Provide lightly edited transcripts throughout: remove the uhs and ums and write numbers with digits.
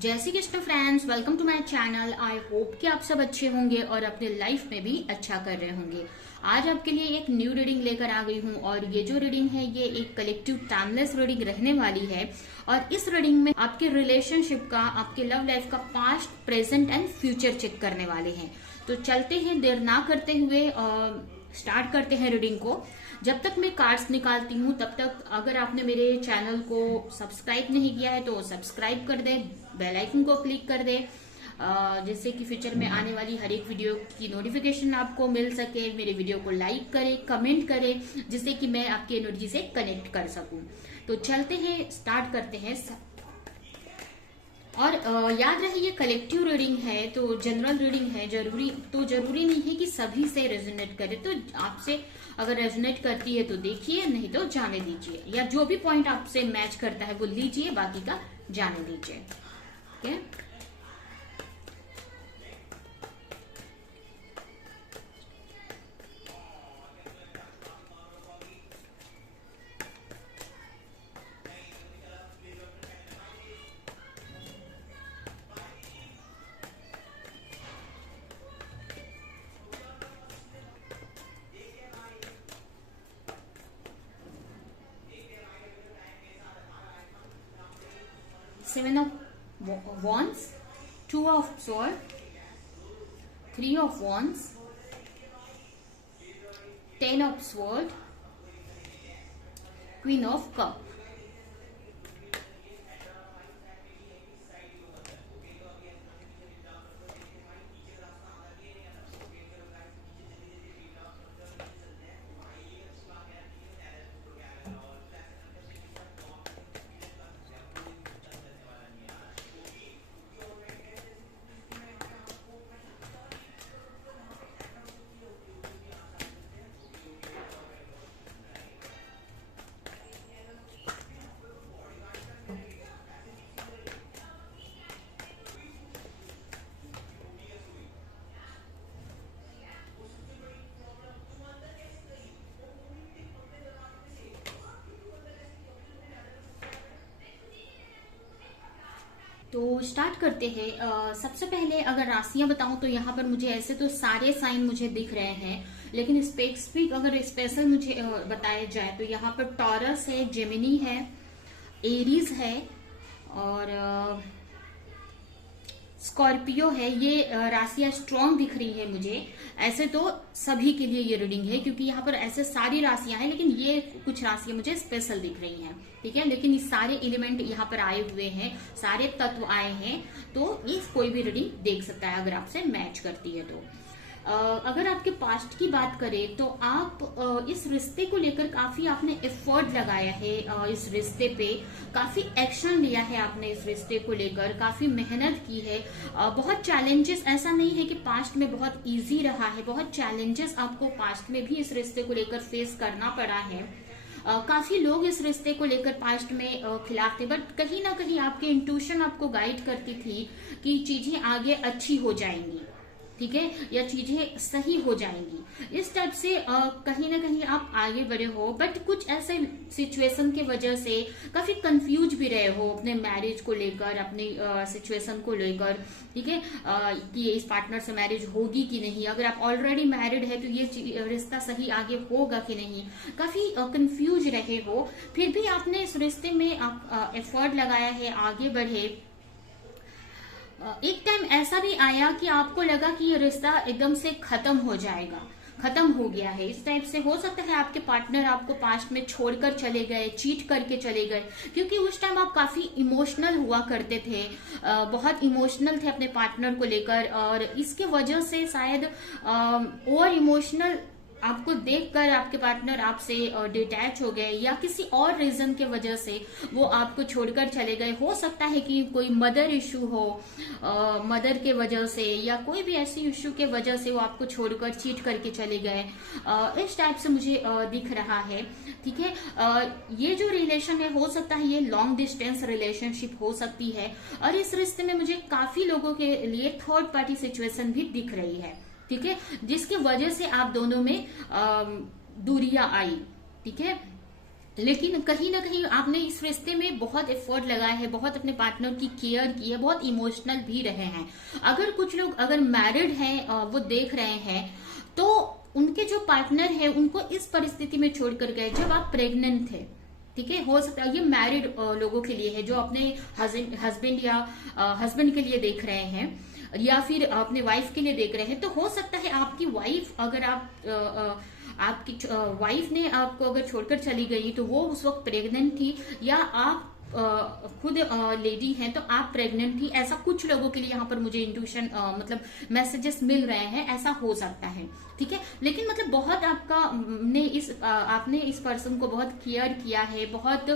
जय Shri Krishna friends, welcome to my channel. I hope कि आप सब अच्छे होंगे और अपने लाइफ में भी अच्छा कर रहे होंगे। आज आपके लिए एक न्यू रीडिंग लेकर आ गई हूँ और ये जो रीडिंग है ये एक कलेक्टिव टाइमलेस रीडिंग रहने वाली है। और इस रीडिंग में आपके रिलेशनशिप का, आपके लव लाइफ का past, present and future check करने वाले हैं। तो चलते हैं, देर ना करते हुए स्टार्ट करते हैं रीडिंग को। जब तक मैं कार्ड्स निकालती हूँ तब तक अगर आपने मेरे चैनल को सब्सक्राइब नहीं किया है तो सब्सक्राइब कर दे, बेल आइकन को क्लिक कर दे, जिससे कि फ्यूचर में आने वाली हर एक वीडियो की नोटिफिकेशन आपको मिल सके। मेरे वीडियो को लाइक करें, कमेंट करें, जिससे कि मैं आपकी एनर्जी से कनेक्ट कर सकूं। तो चलते हैं, स्टार्ट करते हैं। और याद रहे ये कलेक्टिव रीडिंग है तो जनरल रीडिंग है, जरूरी नहीं है कि सभी से रेजोनेट करे। तो आपसे अगर रेजोनेट करती है तो देखिए, नहीं तो जाने दीजिए, या जो भी पॉइंट आपसे मैच करता है वो लीजिए, बाकी का जाने दीजिए। Okay, Seven of Wands, Two of Swords, Three of Wands, Ten of Swords, Queen of Cup। तो स्टार्ट करते हैं। सबसे पहले अगर राशियां बताऊं तो यहाँ पर मुझे ऐसे तो सारे साइन मुझे दिख रहे हैं, लेकिन स्पेसिफिक अगर स्पेशल मुझे बताया जाए तो यहाँ पर टॉरस है, जेमिनी है, एरीज है और स्कॉर्पियो है। ये राशियां स्ट्रॉन्ग दिख रही है मुझे। ऐसे तो सभी के लिए ये रीडिंग है क्योंकि यहाँ पर ऐसे सारी राशियां हैं, लेकिन ये कुछ राशियां मुझे स्पेशल दिख रही हैं। ठीक है, लेकिन ये सारे एलिमेंट यहाँ पर आए हुए हैं, सारे तत्व आए हैं, तो ये कोई भी रीडिंग देख सकता है अगर आपसे मैच करती है तो। अगर आपके पास्ट की बात करें तो आप इस रिश्ते को लेकर काफी आपने एफर्ट लगाया है, इस रिश्ते पे काफी एक्शन लिया है आपने, इस रिश्ते को लेकर काफी मेहनत की है। बहुत चैलेंजेस, ऐसा नहीं है कि पास्ट में बहुत इजी रहा है, बहुत चैलेंजेस आपको पास्ट में भी इस रिश्ते को लेकर फेस करना पड़ा है। काफी लोग इस रिश्ते को लेकर पास्ट में खिलाफ थे, बट कहीं ना कहीं आपकी इंट्यूशन आपको गाइड करती थी कि चीजें आगे अच्छी हो जाएंगी, ठीक है, या चीजें सही हो जाएंगी। इस टाइप से कहीं ना कहीं आप आगे बढ़े हो, बट कुछ ऐसे सिचुएशन के वजह से काफी कंफ्यूज भी रहे हो अपने मैरिज को लेकर, अपनी सिचुएशन को लेकर। ठीक है, कि इस पार्टनर से मैरिज होगी कि नहीं, अगर आप ऑलरेडी मैरिड है तो ये रिश्ता सही आगे होगा कि नहीं, काफी कंफ्यूज रहे हो। फिर भी आपने इस रिश्ते में आप एफर्ट लगाया है, आगे बढ़े। एक टाइम ऐसा भी आया कि आपको लगा कि ये रिश्ता एकदम से खत्म हो जाएगा, खत्म हो गया है। इस टाइप से हो सकता है आपके पार्टनर आपको पास्ट में छोड़कर चले गए, चीट करके चले गए, क्योंकि उस टाइम आप काफी इमोशनल हुआ करते थे, बहुत इमोशनल थे अपने पार्टनर को लेकर, और इसके वजह से शायद ओवर इमोशनल आपको देखकर आपके पार्टनर आपसे डिटैच हो गए, या किसी और रीजन के वजह से वो आपको छोड़कर चले गए। हो सकता है कि कोई मदर इशू हो, मदर के वजह से, या कोई भी ऐसी इशू के वजह से वो आपको छोड़कर चीट करके चले गए। इस टाइप से मुझे दिख रहा है। ठीक है, ये जो रिलेशन है हो सकता है ये लॉन्ग डिस्टेंस रिलेशनशिप हो सकती है, और इस रिश्ते में मुझे काफी लोगों के लिए थर्ड पार्टी सिचुएशन भी दिख रही है। ठीक है, जिसकी वजह से आप दोनों में दूरियां आई। ठीक है, लेकिन कहीं ना कहीं आपने इस रिश्ते में बहुत एफर्ट लगाया है, बहुत अपने पार्टनर की केयर की है, बहुत इमोशनल भी रहे हैं। अगर कुछ लोग अगर मैरिड हैं वो देख रहे हैं, तो उनके जो पार्टनर है उनको इस परिस्थिति में छोड़कर गए जब आप प्रेग्नेंट थे। ठीक है, हो सकता है ये मैरिड लोगों के लिए है जो अपने हस्बैंड या हस्बैंड के लिए देख रहे हैं या फिर अपने वाइफ के लिए देख रहे हैं। तो हो सकता है आपकी वाइफ, अगर आपकी वाइफ ने आपको अगर छोड़कर चली गई तो वो उस वक्त प्रेग्नेंट थी, या आप खुद लेडी हैं तो आप प्रेग्नेंट थी। ऐसा कुछ लोगों के लिए यहाँ पर मुझे इंट्यूशन मतलब मैसेजेस मिल रहे हैं, ऐसा हो सकता है। ठीक है, लेकिन मतलब बहुत आपने इस पर्सन को बहुत केयर किया है, बहुत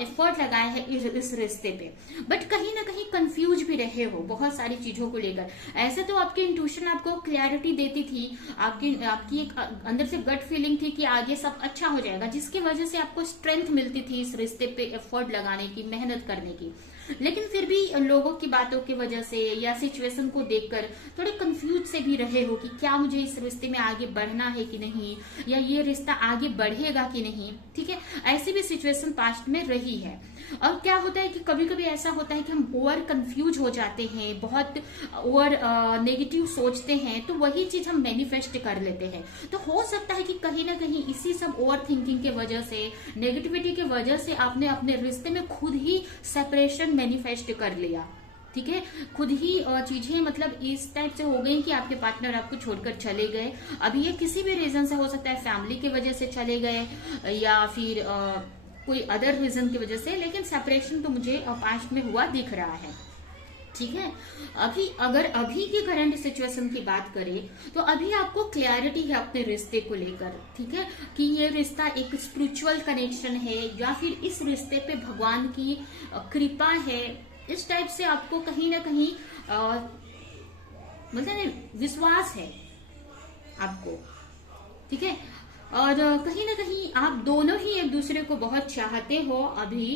एफर्ट लगाया है इस रिश्ते पे, बट कहीं ना कहीं कंफ्यूज भी रहे हो बहुत सारी चीजों को लेकर। ऐसे तो आपकी इंट्यूशन आपको क्लैरिटी देती थी, आपकी एक अंदर से गट फीलिंग थी कि आगे सब अच्छा हो जाएगा, जिसकी वजह से आपको स्ट्रेंथ मिलती थी इस रिश्ते पे एफर्ट लगाने की, मेहनत करने की। लेकिन फिर भी लोगों की बातों की वजह से या सिचुएशन को देखकर थोड़े कंफ्यूज से भी रहे हो कि क्या मुझे इस रिश्ते में आगे बढ़ना है कि नहीं, या ये रिश्ता आगे बढ़ेगा कि नहीं। ठीक है, ऐसी भी सिचुएशन पास्ट में रही है। और क्या होता है कि कभी कभी ऐसा होता है कि हम ओवर कंफ्यूज हो जाते हैं, बहुत ओवर नेगेटिव सोचते हैं, तो वही चीज हम मैनिफेस्ट कर लेते हैं। तो हो सकता है कि कहीं ना कहीं इसी सब ओवर थिंकिंग के वजह से, नेगेटिविटी के वजह से आपने अपने रिश्ते में खुद ही सेपरेशन मैनिफेस्ट कर लिया। ठीक है, खुद ही चीजें मतलब इस टाइप से हो गई कि आपके पार्टनर आपको छोड़कर चले गए। अभी ये किसी भी रीजन से हो सकता है, फैमिली की वजह से चले गए या फिर कोई अदर रीजन की वजह से, लेकिन सेपरेशन तो मुझे पास्ट में हुआ दिख रहा है। ठीक है, अभी की करंट सिचुएशन की बात करें तो अभी आपको क्लैरिटी है अपने रिश्ते को लेकर। ठीक है, कि ये रिश्ता एक स्पिरिचुअल कनेक्शन है या फिर इस रिश्ते पे भगवान की कृपा है, इस टाइप से आपको कहीं ना कहीं मतलब विश्वास है आपको। ठीक है, और कहीं ना कहीं आप दोनों ही एक दूसरे को बहुत चाहते हो। अभी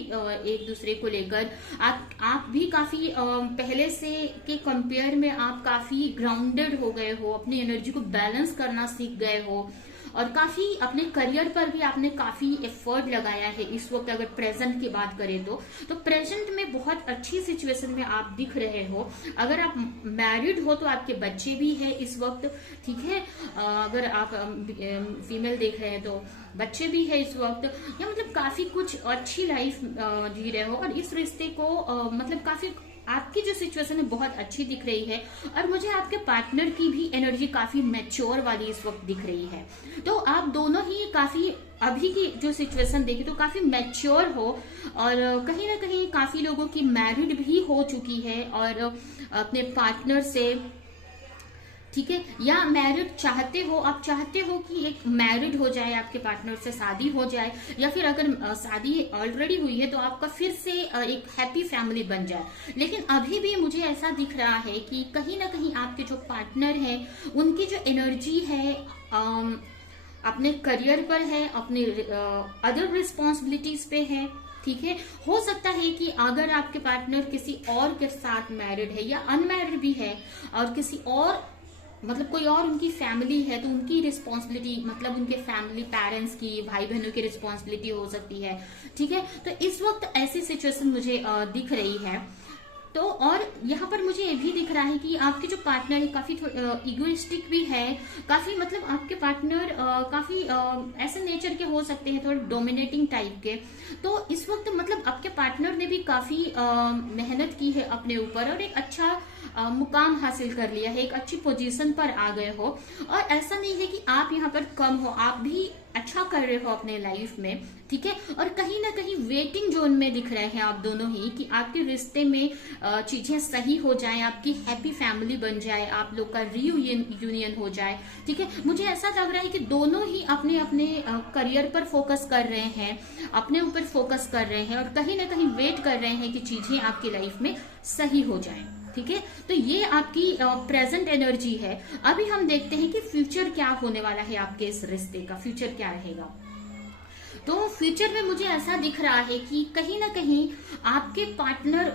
एक दूसरे को लेकर आप भी काफी पहले से के कंपेयर में आप काफी ग्राउंडेड हो गए हो, अपनी एनर्जी को बैलेंस करना सीख गए हो, और काफी अपने करियर पर भी आपने काफी एफर्ट लगाया है। इस वक्त अगर प्रेजेंट की बात करें तो प्रेजेंट में बहुत अच्छी सिचुएशन में आप दिख रहे हो। अगर आप मैरिड हो तो आपके बच्चे भी है इस वक्त। ठीक है, अगर आप फीमेल देख रहे हैं तो बच्चे भी है इस वक्त, या मतलब काफी कुछ अच्छी लाइफ जी रहे हो। और इस रिश्ते को मतलब काफी आपकी जो सिचुएशन है बहुत अच्छी दिख रही है। और मुझे आपके पार्टनर की भी एनर्जी काफी मैच्योर वाली इस वक्त दिख रही है। तो आप दोनों ही काफी अभी की जो सिचुएशन देखी तो काफी मैच्योर हो, और कहीं ना कहीं काफी लोगों की मैरिड भी हो चुकी है और अपने पार्टनर से। ठीक है, या मैरिड चाहते हो, आप चाहते हो कि एक मैरिड हो जाए, आपके पार्टनर से शादी हो जाए, या फिर अगर शादी ऑलरेडी हुई है तो आपका फिर से एक हैप्पी फैमिली बन जाए। लेकिन अभी भी मुझे ऐसा दिख रहा है कि कहीं ना कहीं आपके जो पार्टनर है उनकी जो एनर्जी है अपने करियर पर है, अपने अदर रिस्पॉन्सिबिलिटीज पे है। ठीक है, हो सकता है कि अगर आपके पार्टनर किसी और के साथ मैरिड है या अनमैरिड भी है और किसी और मतलब कोई और उनकी फैमिली है, तो उनकी रिस्पॉन्सिबिलिटी मतलब उनके फैमिली पेरेंट्स की, भाई बहनों की रिस्पॉन्सिबिलिटी हो सकती है। ठीक है, तो इस वक्त ऐसी सिचुएशन मुझे दिख रही है। तो और यहाँ पर मुझे ये भी दिख रहा है कि आपके जो पार्टनर है काफी इगोइस्टिक भी है, काफी मतलब आपके पार्टनर काफी ऐसे नेचर के हो सकते हैं, थोड़े डोमिनेटिंग टाइप के। तो इस वक्त मतलब आपके पार्टनर ने भी काफी मेहनत की है अपने ऊपर और एक अच्छा मुकाम हासिल कर लिया है, एक अच्छी पोजीशन पर आ गए हो। और ऐसा नहीं है कि आप यहाँ पर कम हो, आप भी अच्छा कर रहे हो अपने लाइफ में। ठीक है, और कहीं ना कहीं वेटिंग जोन में दिख रहे हैं आप दोनों ही कि आपके रिश्ते में चीजें सही हो जाए, आपकी हैप्पी फैमिली बन जाए, आप लोग का रीयूनियन हो जाए। ठीक है, मुझे ऐसा लग रहा है कि दोनों ही अपने अपने करियर पर फोकस कर रहे हैं, अपने ऊपर फोकस कर रहे हैं, और कहीं ना कहीं वेट कर रहे हैं कि चीजें आपकी लाइफ में सही हो जाए। ठीक है, तो ये आपकी प्रेजेंट एनर्जी है। अभी हम देखते हैं कि फ्यूचर क्या होने वाला है, आपके इस रिश्ते का फ्यूचर क्या रहेगा। तो फ्यूचर में मुझे ऐसा दिख रहा है कि कहीं ना कहीं आपके पार्टनर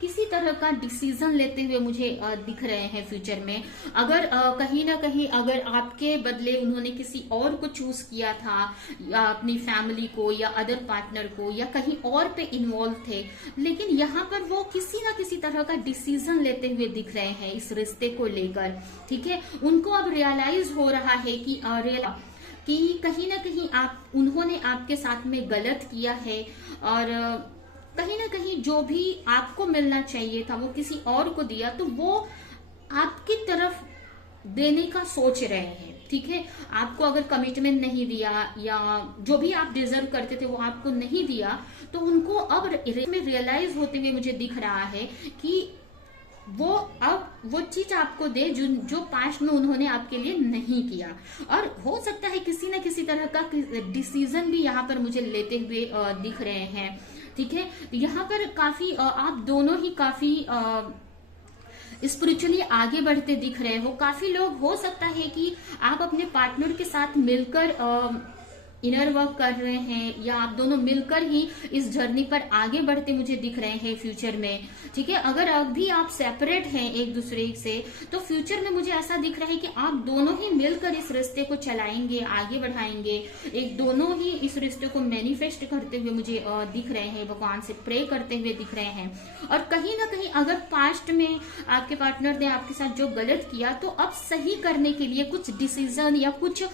किसी तरह का डिसीजन लेते हुए मुझे दिख रहे हैं फ्यूचर में। अगर कहीं ना कहीं अगर आपके बदले उन्होंने किसी और को चूज किया था, या अपनी फैमिली को या अदर पार्टनर को या कहीं और पे इन्वॉल्व थे, लेकिन यहाँ पर वो किसी ना किसी तरह का डिसीजन लेते हुए दिख रहे हैं इस रिश्ते को लेकर। ठीक है, उनको अब रियलाइज हो रहा है कि कहीं ना कहीं उन्होंने आपके साथ में गलत किया है, और कहीं ना कहीं जो भी आपको मिलना चाहिए था वो किसी और को दिया, तो वो आपकी तरफ देने का सोच रहे हैं। ठीक है, आपको अगर कमिटमेंट नहीं दिया या जो भी आप डिजर्व करते थे वो आपको नहीं दिया, तो उनको अब में रियलाइज होते हुए मुझे दिख रहा है कि वो अब वो चीज आपको दे जो पास्ट में उन्होंने आपके लिए नहीं किया। और हो सकता है किसी न किसी तरह का डिसीजन भी यहाँ पर मुझे लेते हुए दिख रहे हैं। ठीक है, यहाँ पर काफी आप दोनों ही काफी स्पिरिचुअली आगे बढ़ते दिख रहे हो। काफी लोग, हो सकता है कि आप अपने पार्टनर के साथ मिलकर इनर वर्क कर रहे हैं, या आप दोनों मिलकर ही इस जर्नी पर आगे बढ़ते मुझे दिख रहे हैं फ्यूचर में। ठीक है, अगर अभी आप सेपरेट हैं एक दूसरे से, तो फ्यूचर में मुझे ऐसा दिख रहा है कि आप दोनों ही मिलकर इस रिश्ते को चलाएंगे, आगे बढ़ाएंगे। एक दोनों ही इस रिश्ते को मैनिफेस्ट करते हुए मुझे दिख रहे हैं, भगवान से प्रे करते हुए दिख रहे हैं। और कहीं ना कहीं अगर पास्ट में आपके पार्टनर ने आपके साथ जो गलत किया, तो अब सही करने के लिए कुछ डिसीजन या कुछ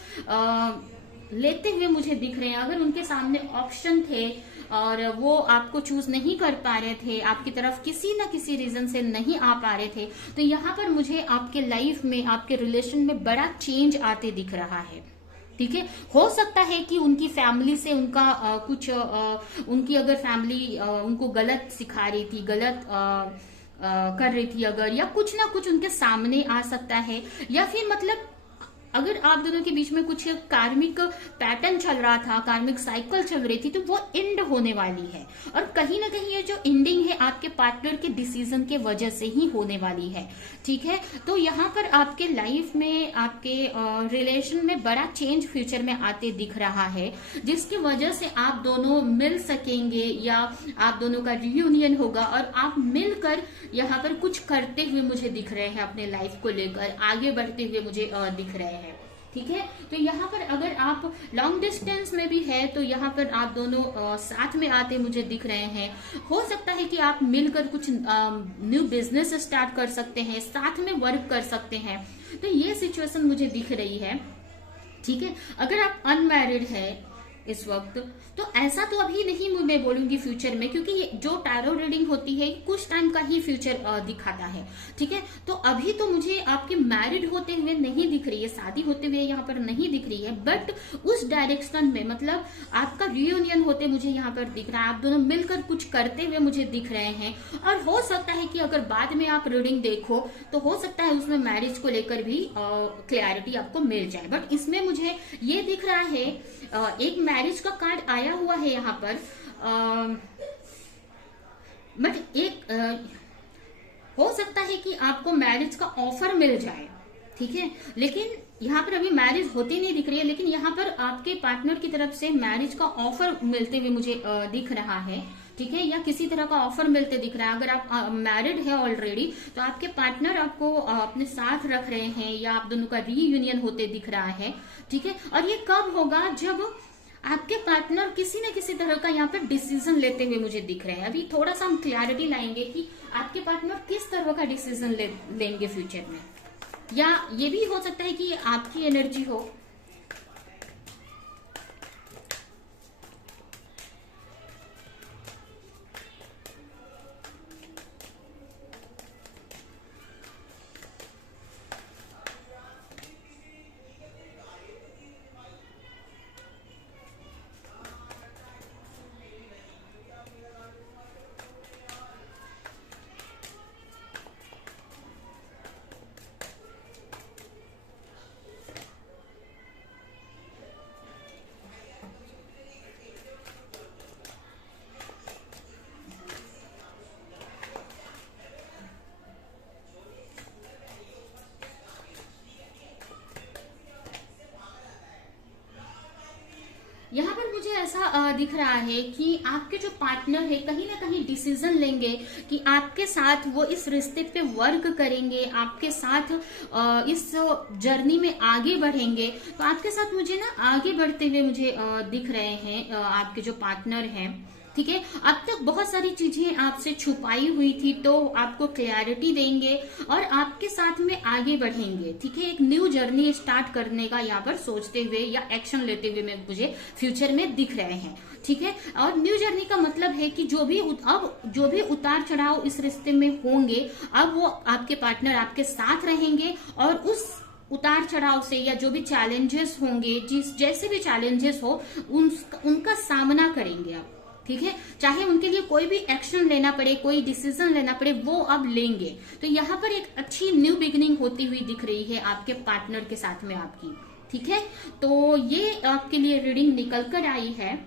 लेते हुए मुझे दिख रहे हैं। अगर उनके सामने ऑप्शन थे और वो आपको चूज नहीं कर पा रहे थे, आपकी तरफ किसी ना किसी रीजन से नहीं आ पा रहे थे, तो यहाँ पर मुझे आपके लाइफ में, आपके रिलेशन में बड़ा चेंज आते दिख रहा है। ठीक है, हो सकता है कि उनकी फैमिली से उनका उनकी अगर फैमिली उनको गलत सिखा रही थी, गलत कर रही थी अगर, या कुछ ना कुछ उनके सामने आ सकता है, या फिर मतलब अगर आप दोनों के बीच में कुछ कार्मिक पैटर्न चल रहा था, कार्मिक साइकिल चल रही थी, तो वो एंड होने वाली है। और कहीं ना कहीं ये जो एंडिंग है आपके पार्टनर के डिसीजन के वजह से ही होने वाली है। ठीक है, तो यहाँ पर आपके लाइफ में, आपके रिलेशन में बड़ा चेंज फ्यूचर में आते दिख रहा है, जिसकी वजह से आप दोनों मिल सकेंगे, या आप दोनों का रियूनियन होगा और आप मिलकर यहाँ पर कुछ करते हुए मुझे दिख रहे हैं, अपने लाइफ को लेकर आगे बढ़ते हुए मुझे दिख रहे हैं। ठीक है, तो यहाँ पर अगर आप लॉन्ग डिस्टेंस में भी है, तो यहाँ पर आप दोनों साथ में आते मुझे दिख रहे हैं। हो सकता है कि आप मिलकर कुछ न्यू बिजनेस स्टार्ट कर सकते हैं, साथ में वर्क कर सकते हैं। तो ये सिचुएशन मुझे दिख रही है। ठीक है, अगर आप अनमैरिड है इस वक्त, तो ऐसा तो अभी नहीं मैं बोलूंगी फ्यूचर में, क्योंकि ये जो टैरो रीडिंग होती है कुछ टाइम का ही फ्यूचर दिखाता है। ठीक है, तो अभी तो मुझे आपके मैरिड होते हुए नहीं दिख रही है, शादी होते हुए यहाँ पर नहीं दिख रही है, बट उस डायरेक्शन में, मतलब आपका रियूनियन होते मुझे यहाँ पर दिख रहा है, आप दोनों मिलकर कुछ करते हुए मुझे दिख रहे हैं। और हो सकता है कि अगर बाद में आप रीडिंग देखो, तो हो सकता है उसमें मैरिज को लेकर भी क्लैरिटी आपको मिल जाए। बट इसमें मुझे ये दिख रहा है, एक मैरिज का कार्ड आया हुआ है यहाँ पर, बट एक हो सकता है कि आपको मैरिज का ऑफर मिल जाए। ठीक है, लेकिन यहाँ पर अभी मैरिज होती नहीं दिख रही है, लेकिन यहाँ पर आपके पार्टनर की तरफ से मैरिज का ऑफर मिलते हुए मुझे दिख रहा है। ठीक है, या किसी तरह का ऑफर मिलते दिख रहा है। अगर आप मैरिड है ऑलरेडी, तो आपके पार्टनर आपको अपने साथ रख रहे हैं, या आप दोनों का रीयूनियन होते दिख रहा है। ठीक है, और ये कब होगा, जब आपके पार्टनर किसी न किसी तरह का यहाँ पर डिसीजन लेते हुए मुझे दिख रहे हैं। अभी थोड़ा सा हम क्लैरिटी लाएंगे कि आपके पार्टनर किस तरह का डिसीजन लेंगे फ्यूचर में, या ये भी हो सकता है कि आपकी एनर्जी हो। ऐसा दिख रहा है कि आपके जो पार्टनर है कहीं ना कहीं डिसीजन लेंगे कि आपके साथ वो इस रिश्ते पे वर्क करेंगे, आपके साथ इस जर्नी में आगे बढ़ेंगे। तो आपके साथ मुझे ना आगे बढ़ते हुए मुझे दिख रहे हैं आपके जो पार्टनर हैं। ठीक है, अब तक बहुत सारी चीजें आपसे छुपाई हुई थी तो आपको क्लैरिटी देंगे और आपके साथ में आगे बढ़ेंगे। ठीक है, एक न्यू जर्नी स्टार्ट करने का यहाँ पर सोचते हुए या एक्शन लेते हुए मुझे फ्यूचर में दिख रहे हैं। ठीक है, और न्यू जर्नी का मतलब है कि जो भी उतार चढ़ाव इस रिश्ते में होंगे, अब वो आपके पार्टनर आपके साथ रहेंगे और उस उतार चढ़ाव से या जो भी चैलेंजेस होंगे, जैसे भी चैलेंजेस हो उनका सामना करेंगे आप। ठीक है, चाहे उनके लिए कोई भी एक्शन लेना पड़े, कोई डिसीजन लेना पड़े, वो अब लेंगे। तो यहाँ पर एक अच्छी न्यू बिगिनिंग होती हुई दिख रही है आपके पार्टनर के साथ में आपकी। ठीक है, तो ये आपके लिए रीडिंग निकल कर आई है।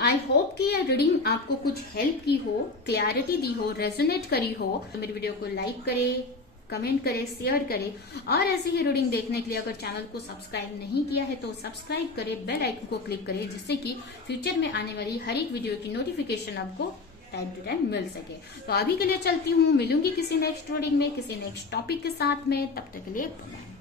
आई होप कि ये रीडिंग आपको कुछ हेल्प की हो, क्लैरिटी दी हो, रेजोनेट करी हो। तो मेरी वीडियो को लाइक करें, कमेंट करें, शेयर करें और ऐसी ही रीडिंग देखने के लिए अगर चैनल को सब्सक्राइब नहीं किया है तो सब्सक्राइब करें, बेल आइकन को क्लिक करें, जिससे कि फ्यूचर में आने वाली हर एक वीडियो की नोटिफिकेशन आपको टाइम टू टाइम मिल सके। तो अभी के लिए चलती हूँ, मिलूंगी किसी नेक्स्ट रीडिंग में, किसी नेक्स्ट टॉपिक के साथ में। तब तक के लिए बाय।